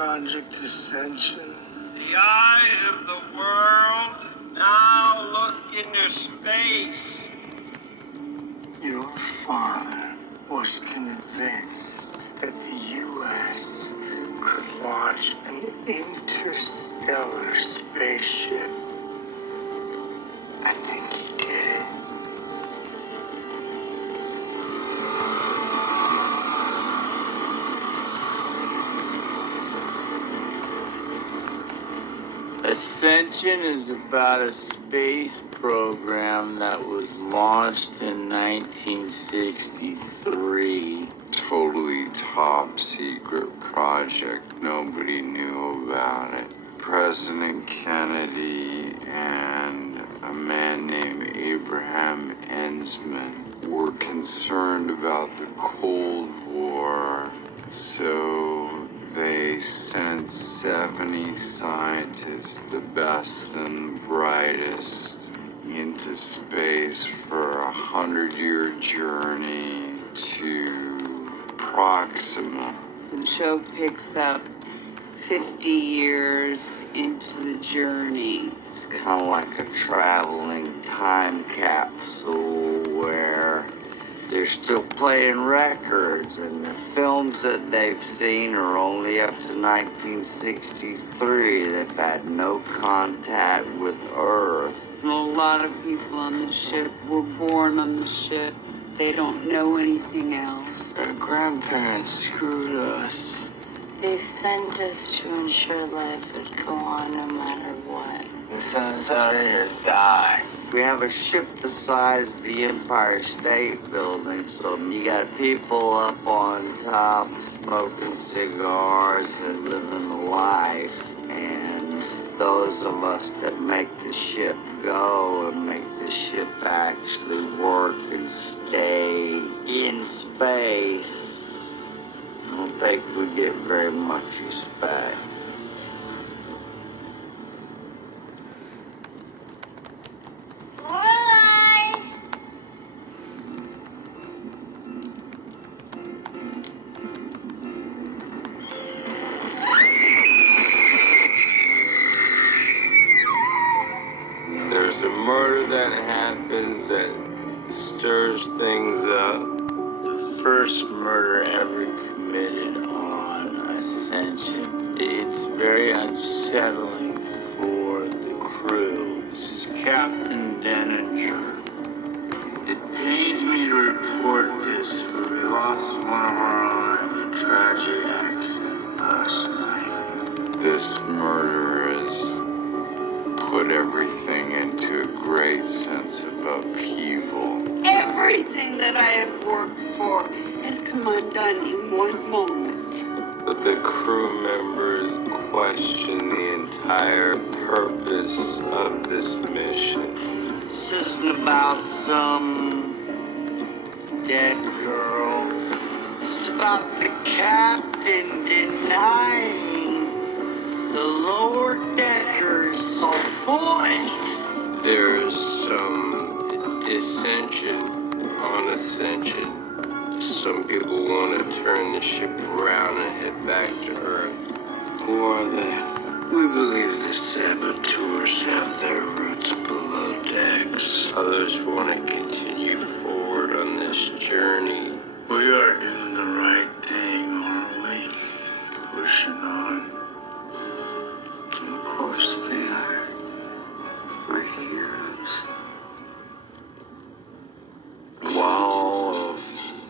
Project Ascension? The eyes of the world now look into space. Your father was convinced that the U.S. could launch an interstellar spaceship. I think he did it. Ascension is about a space program that was launched in 1963. Totally top secret project. Nobody knew about it. President Kennedy and a man named Abraham Ensman were concerned about the Cold War, so they sent 70 scientists, the best and brightest, into space for a 100-year journey to Proxima. The show picks up 50 years into the journey. It's kind of like a traveling time capsule where they're still playing records, and the films that they've seen are only up to 1963. They've had no contact with Earth. A lot of people on the ship were born on the ship. They don't know anything else. Our grandparents screwed us. They sent us to ensure life would go on no matter what. They sent us out here to die. We have a ship the size of the Empire State Building, so you got people up on top smoking cigars and living the life. And those of us that make the ship go and make the ship actually work and stay in space, I don't think we get very much respect. There's a murder that happens that stirs things up. The first murder ever committed on Ascension. It's very unsettling for the crew. This is Captain Denninger. It pains me to report this, but we lost one of our own in a tragic accident last night. This murder has put everything into a great sense of upheaval. Everything that I have worked for has come undone in one moment. But the crew members question the entire purpose of this mission. This isn't about some dead girl. It's about the captain denying the lower deckers a voice. There's some dissension on Ascension. Some people want to turn the ship around and head back to Earth. Who are they? We believe the saboteurs have their roots below decks. Others want to continue forward on this journey. We are doing the right thing, aren't we? Pushing on. Of course we are. We're heroes. While all of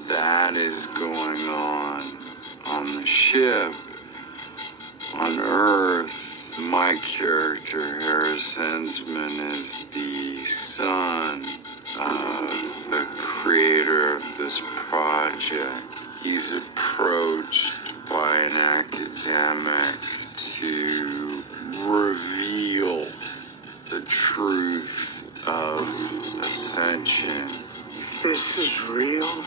that is going on the ship, on Earth, my character, Harris Ensman, is the son of the creator of this project. He's approached by an academic to reveal the truth of Ascension. This is real.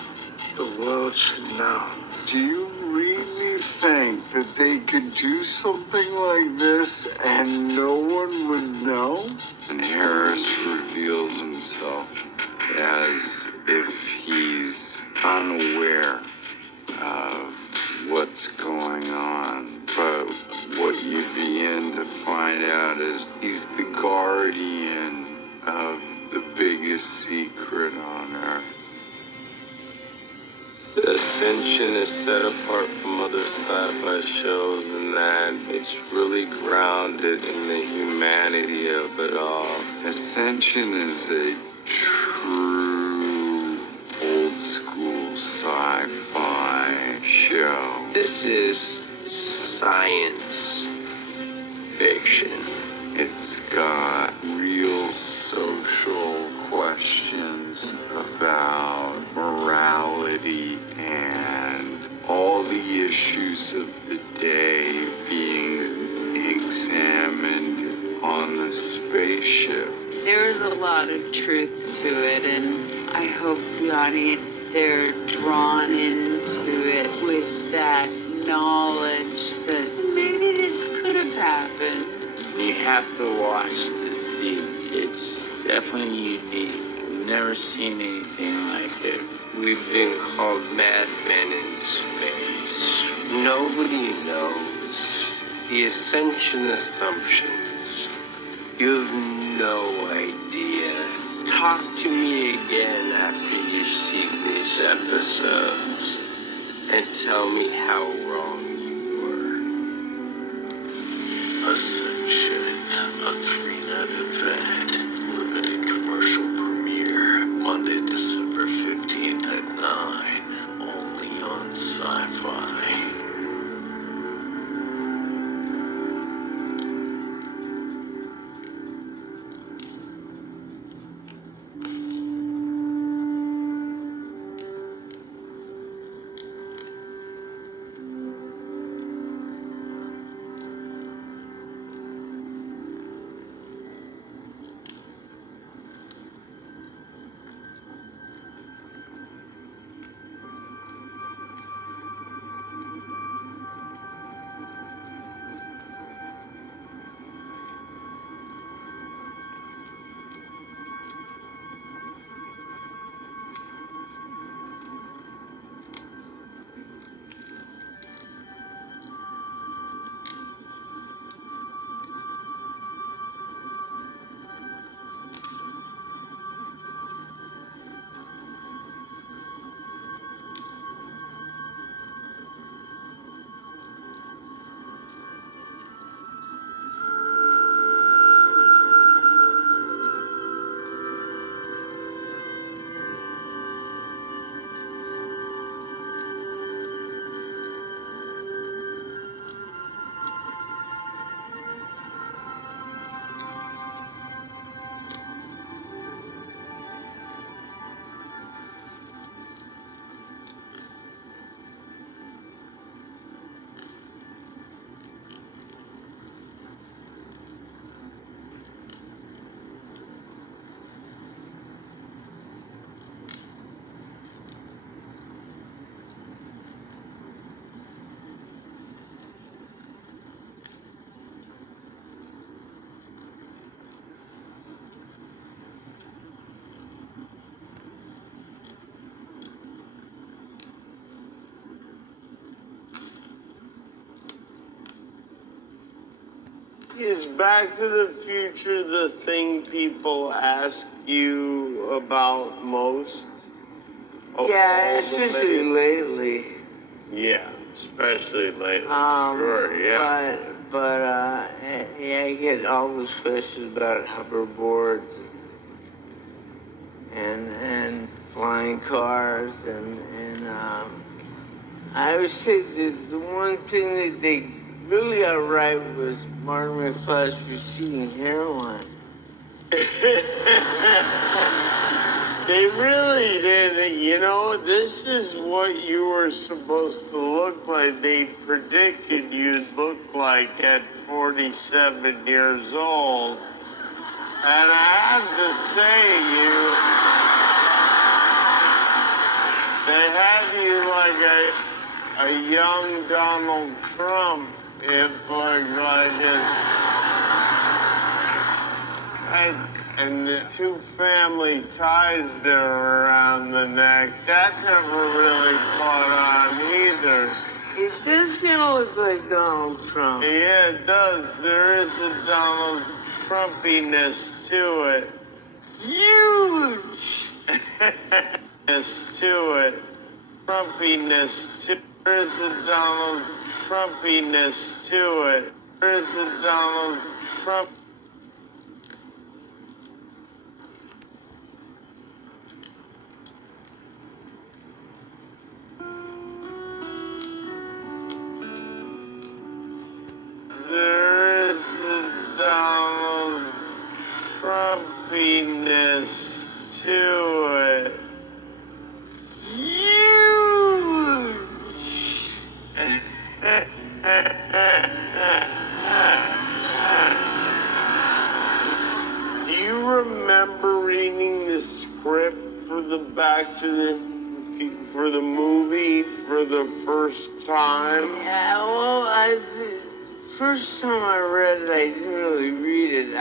The world should know. Do you really think that they could do something like this and no one would know? And Harris reveals himself as if he's unaware of what's going on. But find out is he's the guardian of the biggest secret on Earth. Ascension is set apart from other sci-fi shows in that it's really grounded in the humanity of it all. Ascension is a true old school sci-fi show. This is science fiction. It's got real social questions about morality and all the issues of the day being examined on the spaceship. There's a lot of truth to it, and I hope the audience, they're drawn into it with that knowledge that maybe this could have happened. You have to watch to see. It's definitely unique. I've never seen anything like it. We've been called madmen in space. Nobody knows the ascension assumptions. You have no idea. Talk to me again after you see these episodes and tell me how wrong you were. Ascension, a 3-night event. Limited commercial premiere. Monday, December 15th at 9. Only on Sci-Fi. Is Back to the Future the thing people ask you about most? Yeah, especially lately. Yeah, especially lately. Sure, yeah. Yeah, I get all those questions about hoverboards and flying cars and I would say the one thing that they really got right was Martin McFly's receding hairline. They really did. You know, this is what you were supposed to look like. They predicted you'd look like at 47 years old. And I have to say, they had you like a young Donald Trump. It looked like and the two family ties there around the neck, that never really caught on either. It does kind of look like Donald Trump. Yeah, it does. There is a Donald Trumpiness to it. Huge! To it. Trumpiness to There is a Donald Trumpiness to it. There is a Donald Trump. There is a Donald Trumpiness to it. Huge! Do you remember reading the script for the for the movie for the first time? Yeah, well, first time I read it, I didn't really read it.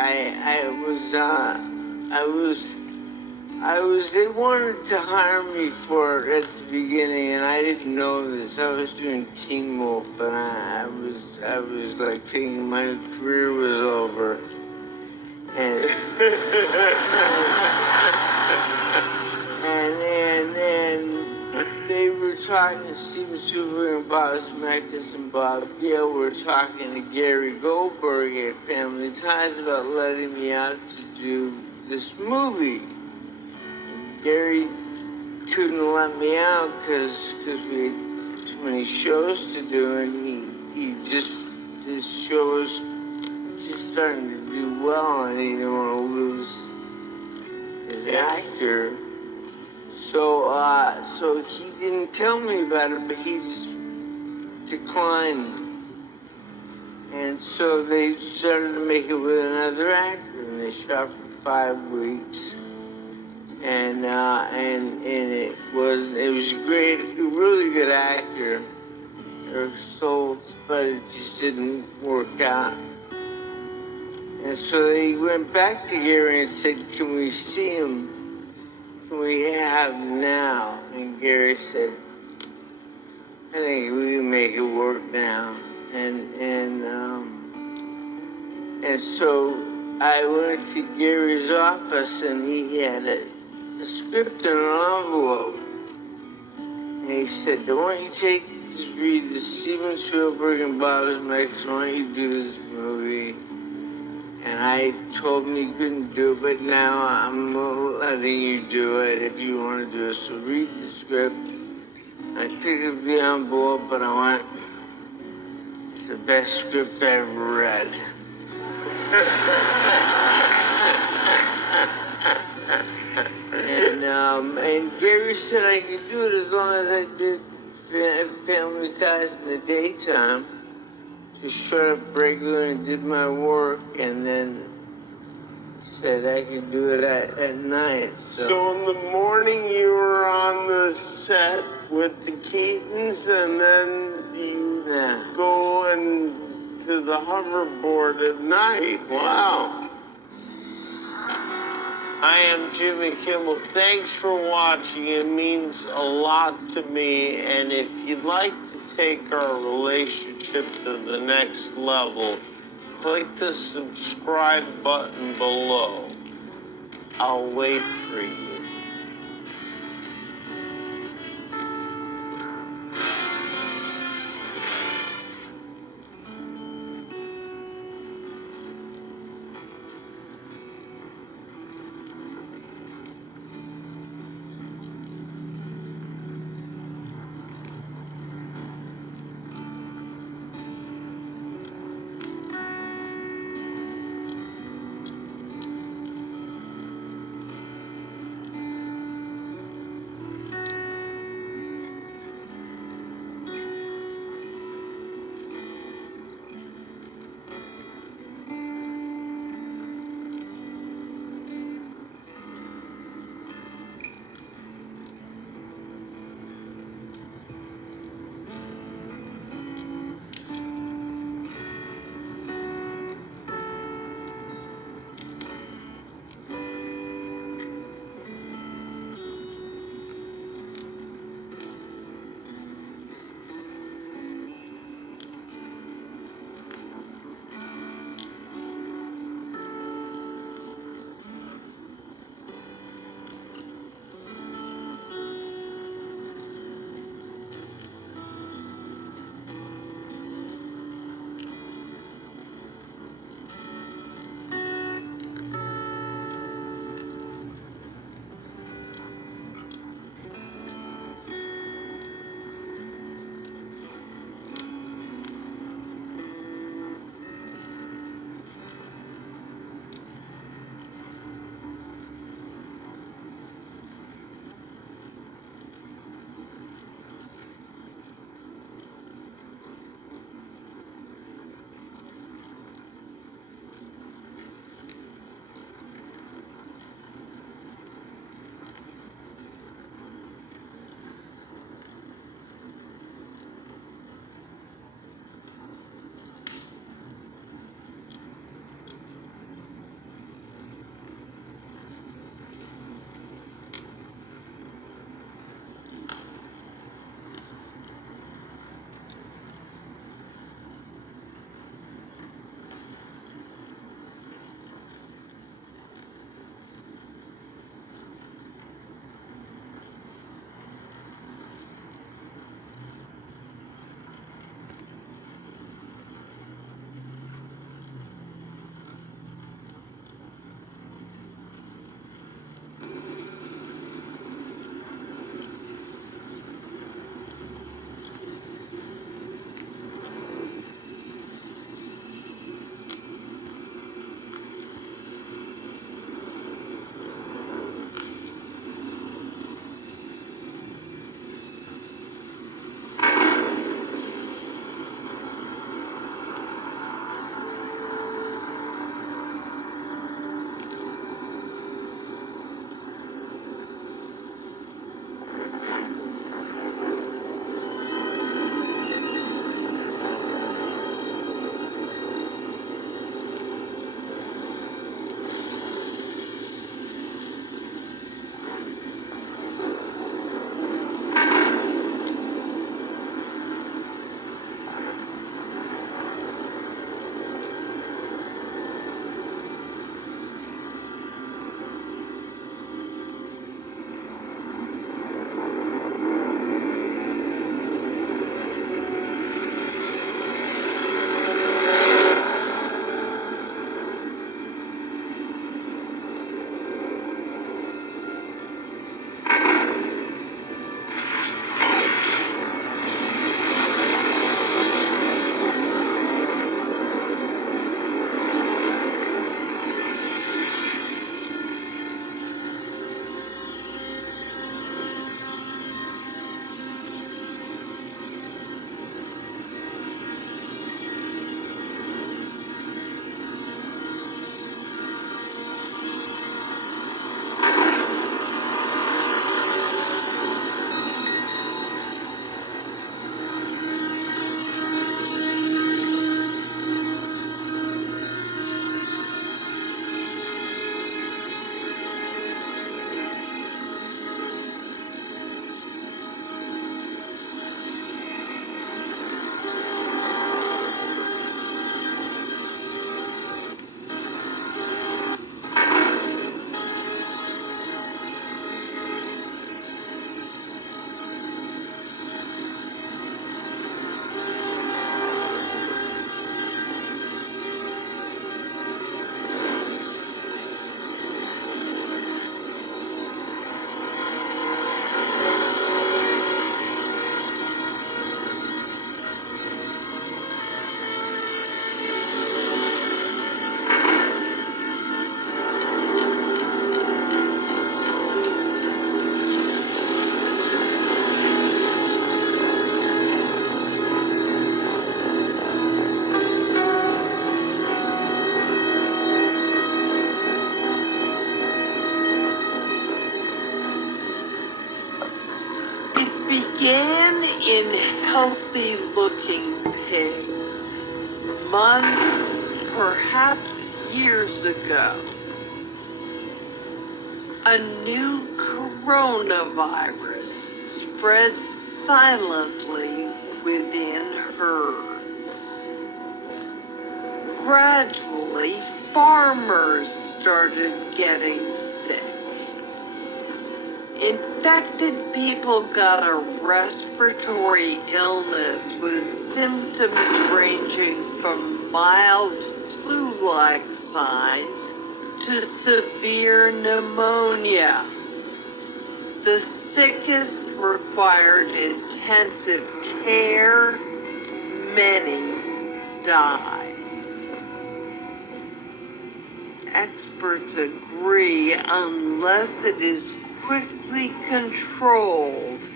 They wanted to hire me for it at the beginning, and I didn't know this. I was doing Teen Wolf, and I was like thinking my career was over. And they were talking, Steven Spielberg and Bob Zemeckis and Bob Gale were talking to Gary Goldberg at Family Ties about letting me out to do this movie. And Gary couldn't let me out because we had too many shows to do, and his show was just starting to do well, and he didn't want to lose his actor. So he didn't tell me about it, but he just declined. And so they started to make it with another actor, and they shot for 5 weeks. And it was great, a really good actor, Eric Stoltz, but it just didn't work out. And so they went back to Gary and said, "Can we see him? Can we have him now?" And Gary said, "I think we can make it work now." And so I went to Gary's office, and he had a script in an envelope. And he said, "Why don't you just read the Steven Spielberg and Bob Zemeckis, why don't you do this movie?" And I told him he couldn't do it, but now I'm letting you do it if you want to do it. So read the script. I picked up the envelope, and I went, "It's the best script I ever read." And Gary said I could do it as long as I did Family Ties in the daytime. Just showed up regular and did my work, and then said I could do it at night. So in the morning you were on the set with the Keatons, and then you go to the hoverboard at night. Wow. I am Jimmy Kimmel. Thanks for watching. It means a lot to me. And if you'd like to take our relationship to the next level, click the subscribe button below. I'll wait for you. began in healthy-looking pigs months, perhaps years ago. A new coronavirus spread silently within herds. Gradually, farmers started getting sick. Infected people got a respiratory illness with symptoms ranging from mild flu-like signs to severe pneumonia. The sickest required intensive care. Many died. Experts agree unless it is quickly controlled,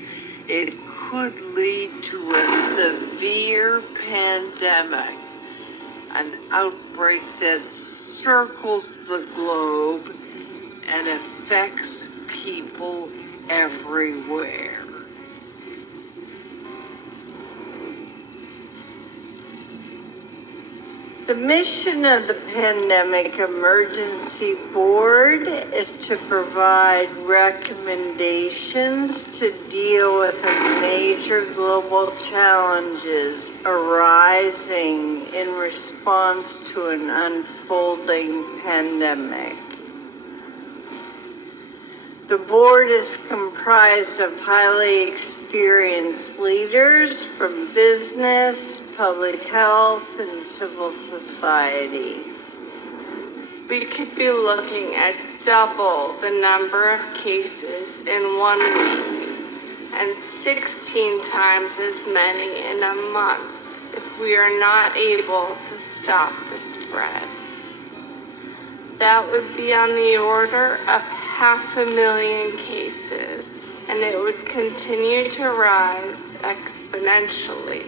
it could lead to a severe pandemic, an outbreak that circles the globe and affects people everywhere. The mission of the Pandemic Emergency Board is to provide recommendations to deal with the major global challenges arising in response to an unfolding pandemic. The board is comprised of highly experienced leaders from business, public health, and civil society. We could be looking at double the number of cases in 1 week and 16 times as many in a month if we are not able to stop the spread. That would be on the order of 500,000 cases, and it would continue to rise exponentially.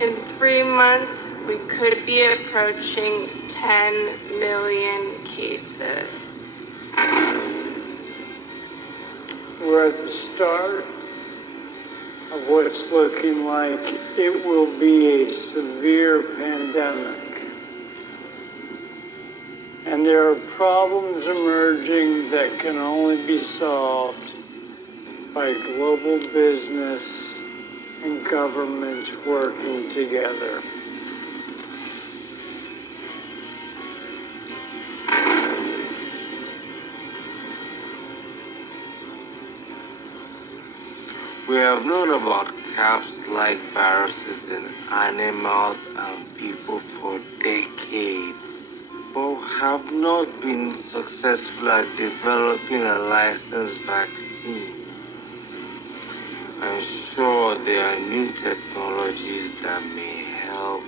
In 3 months, we could be approaching 10 million cases. We're at the start of what's looking like it will be a severe pandemic. And there are problems emerging that can only be solved by global business and governments working together. We have known about caps-like viruses in animals and people for decades, but have not been successful at developing a licensed vaccine. I'm sure there are new technologies that may help,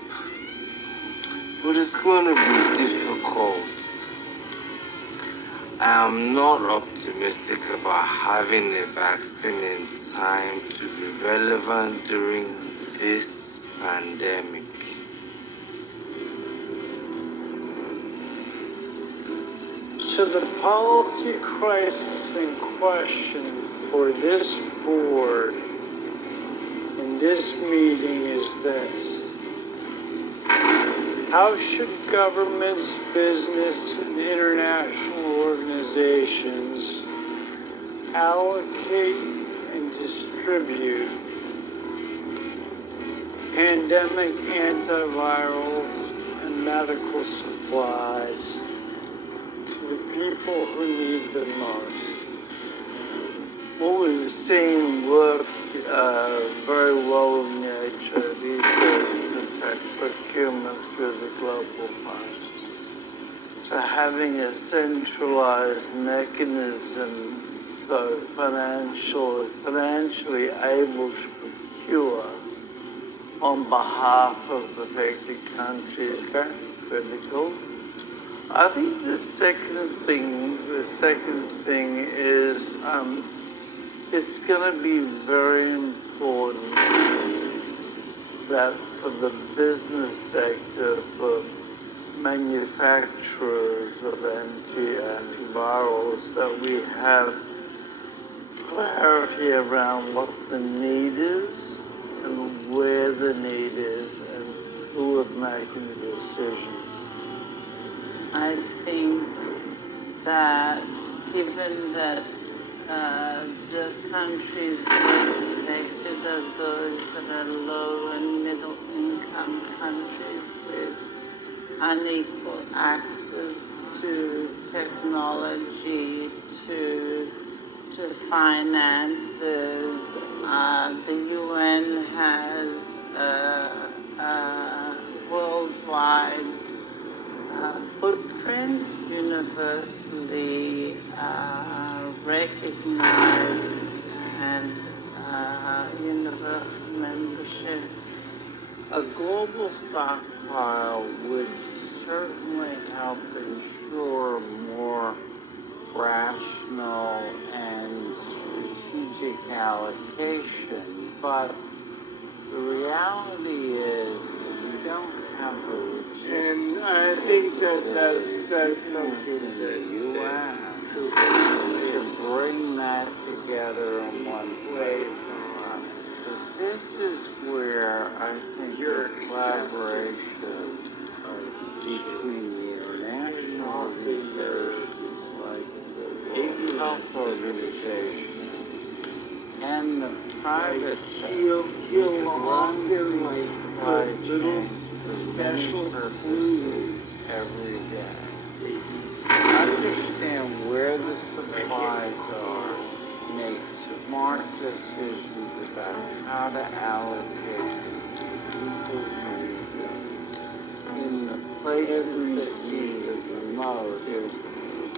but it's going to be difficult. I am not optimistic about having a vaccine in time to be relevant during this pandemic. So the policy crisis in question for this board in this meeting is this. How should governments, business, and international organizations allocate and distribute pandemic antivirals and medical supplies to the people who need them most? What we've seen work very well in the HIV is in fact procurement through the Global Fund. So having a centralized mechanism so financially able to procure on behalf of affected countries is very critical. I think the second thing is it's going to be very important that for the business sector, for manufacturers of antivirals, that we have clarity around what the need is and where the need is and who are making the decisions. I think that given that the countries most affected are those that are low and middle income countries with unequal access to technology, to finances. The UN has a worldwide footprint, universally recognized, and universal membership. A global stockpile would certainly help ensure more rational and strategic allocation, but the reality is we don't have the logistics. And I think that's something that to bring that together in one place. So this is where I think the collaboration between the international organizations like the World Health Organization and the private sector, along with supply chains for special purposes every day. Understand where the supplies are, make smart decisions about how to allocate people in the places that need it the most,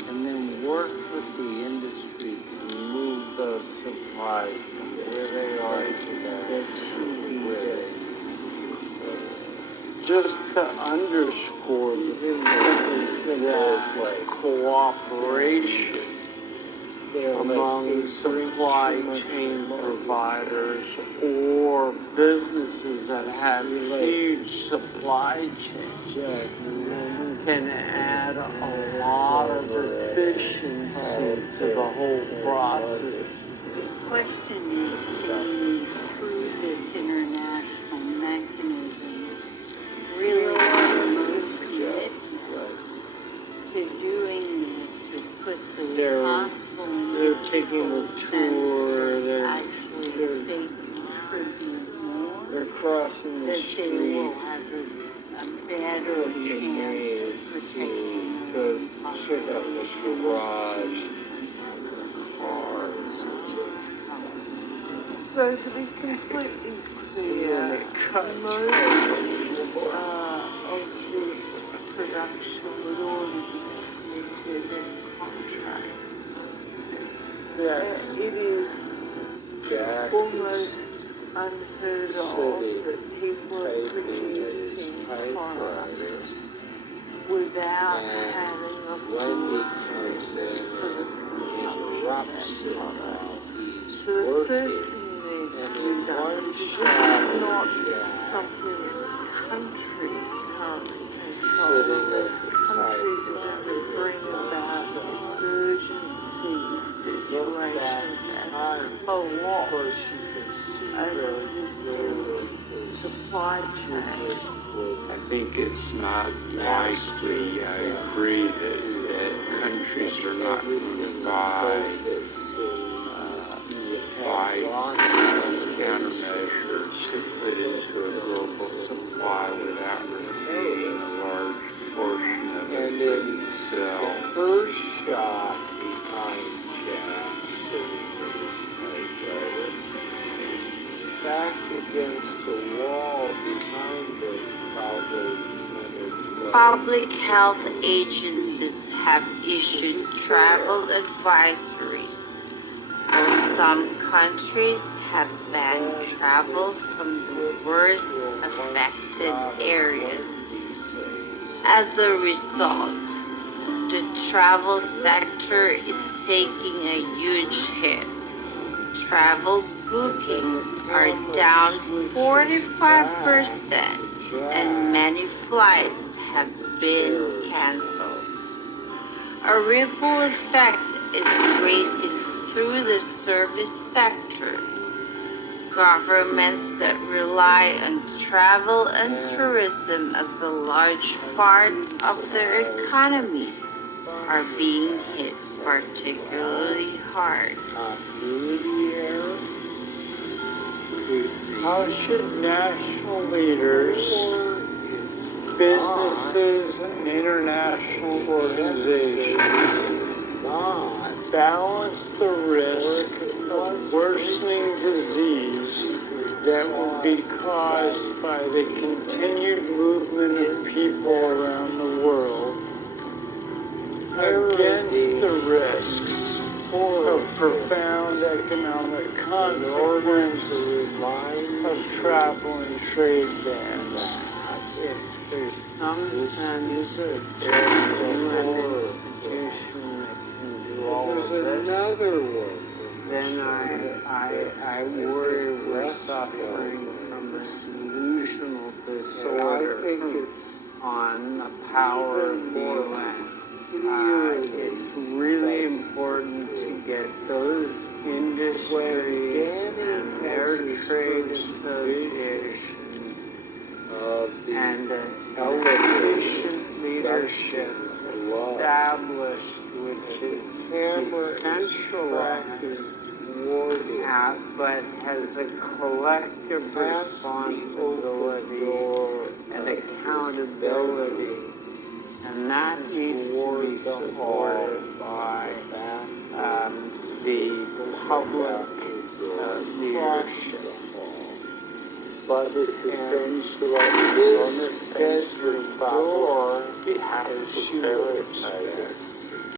and then work with the industry to move those supplies from where they are today to where they just to underscore that cooperation among supply chain providers or businesses that have huge supply chains can add a lot of efficiency to the whole process. The question is, can you, through this international mechanism, really move commitments to doing this, just put the responsible They're taking the tour, actually they contribute more, they're crossing the that street. they will have a better chance of protecting Because check out the garage, cars, So to be completely clear, most of this production would already be committed in contracts. It is almost unheard of that people are producing product without having a full for the consumption of that product. So the first thing needs to be done, because this is not something that countries can't control, unless countries are going to bring about emergency situations and a lot of existing supply chain. I think it's not likely, I agree that countries are not going to buy countermeasures to put into a global supply without receiving a large portion of it for themselves. first shot behind Jack, back against the wall behind it, probably Public health agencies have issued travel advisories, while some countries have banned travel from the worst affected areas. As a result, the travel sector is taking a huge hit. Travel bookings are down 45%, and many flights have been canceled. A ripple effect is racing through the service sector. Governments that rely on travel and tourism as a large part of their economies are being hit particularly hard. How should national leaders, businesses, and international organizations balance the risk of worsening disease that will be caused by the continued movement of people around the world against the risks of profound economic consequences of travel and trade bans? If there's some sense that there's a UN institution that can do all of this, another one. Then I worry we're suffering from a delusional disorder on the power of the UN. It's really important to get those industries and their trade associations and an efficient leadership established, which is centralized, but has a collective responsibility and accountability. And that needs to be supported by the public leadership. But it's essential on the schedule for we have to prioritize.